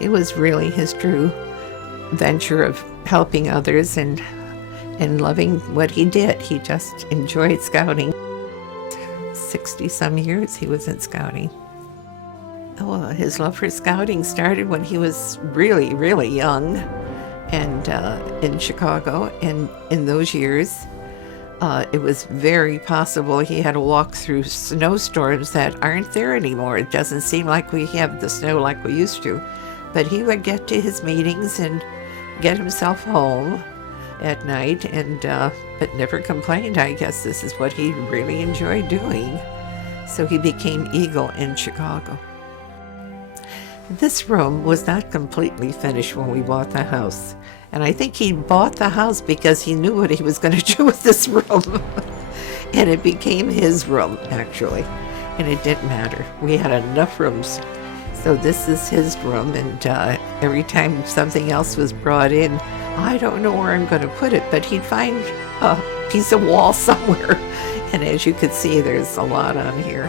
It was really his true venture of helping others and loving what he did. He just enjoyed scouting. 60-some years he was in scouting. Oh, his love for scouting started when he was really, really young and in Chicago. And in those years, it was very possible he had to walk through snowstorms that aren't there anymore. It doesn't seem like we have the snow like we used to. But he would get to his meetings and get himself home at night, and but never complained. I guess this is what he really enjoyed doing. So he became Eagle in Chicago. This room was not completely finished when we bought the house. And I think he bought the house because he knew what he was going to do with this room. And it became his room, actually. And it didn't matter. We had enough rooms. So this is his room, and every time something else was brought in, I don't know where I'm going to put it, but he'd find a piece of wall somewhere. And as you can see, there's a lot on here.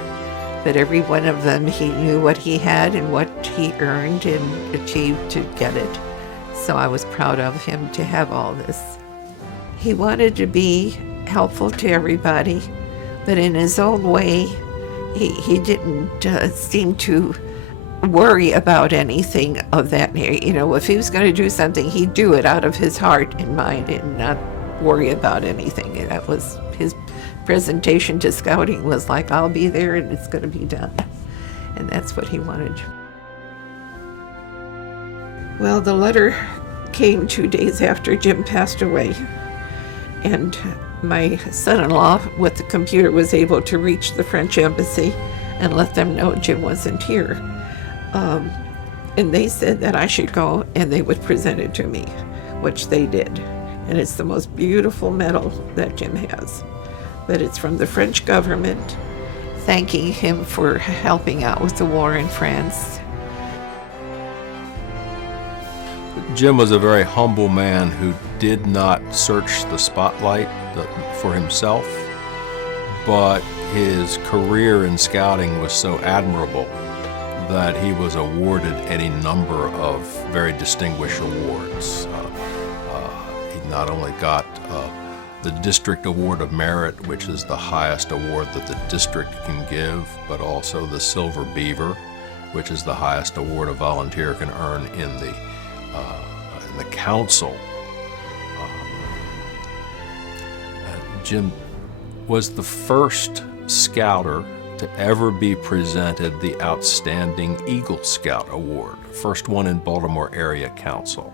But every one of them, he knew what he had and what he earned and achieved to get it. So I was proud of him to have all this. He wanted to be helpful to everybody, but in his own way, he didn't seem to worry about anything of that. You know, if he was going to do something, he'd do it out of his heart and mind and not worry about anything. And that was his presentation to scouting, was like, I'll be there and it's going to be done. And that's what he wanted. Well, the letter came 2 days after Jim passed away. And my son-in-law with the computer was able to reach the French embassy and let them know Jim wasn't here. And they said that I should go and they would present it to me, which they did. And it's the most beautiful medal that Jim has. But it's from the French government, thanking him for helping out with the war in France. Jim was a very humble man who did not search the spotlight for himself, but his career in scouting was so admirable that he was awarded any number of very distinguished awards. He not only got the District Award of Merit, which is the highest award that the district can give, but also the Silver Beaver, which is the highest award a volunteer can earn in the council. Jim was the first scouter to ever be presented the Outstanding Eagle Scout Award, first one in Baltimore Area Council.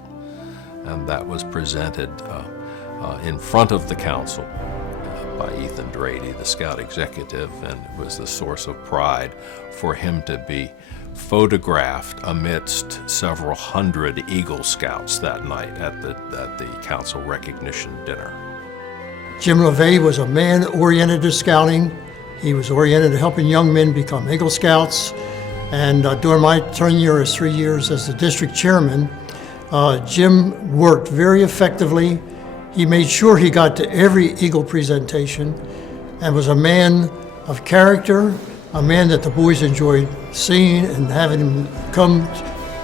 And that was presented in front of the council by Ethan Drady, the scout executive, and it was the source of pride for him to be photographed amidst several hundred Eagle Scouts that night at the council recognition dinner. Jim LaVey was a man oriented to scouting. He was oriented to helping young men become Eagle Scouts. And during my tenure as 3 years as the district chairman, Jim worked very effectively. He made sure he got to every Eagle presentation and was a man of character, a man that the boys enjoyed seeing and having him come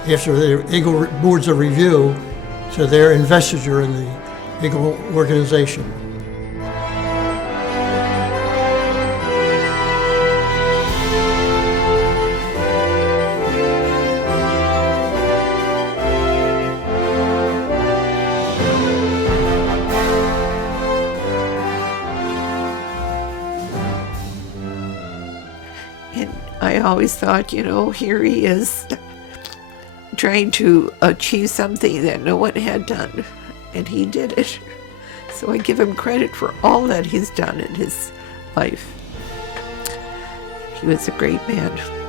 after the Eagle boards of review to their investiture in the Eagle organization. I always thought, you know, here he is trying to achieve something that no one had done, and he did it. So I give him credit for all that he's done in his life. He was a great man.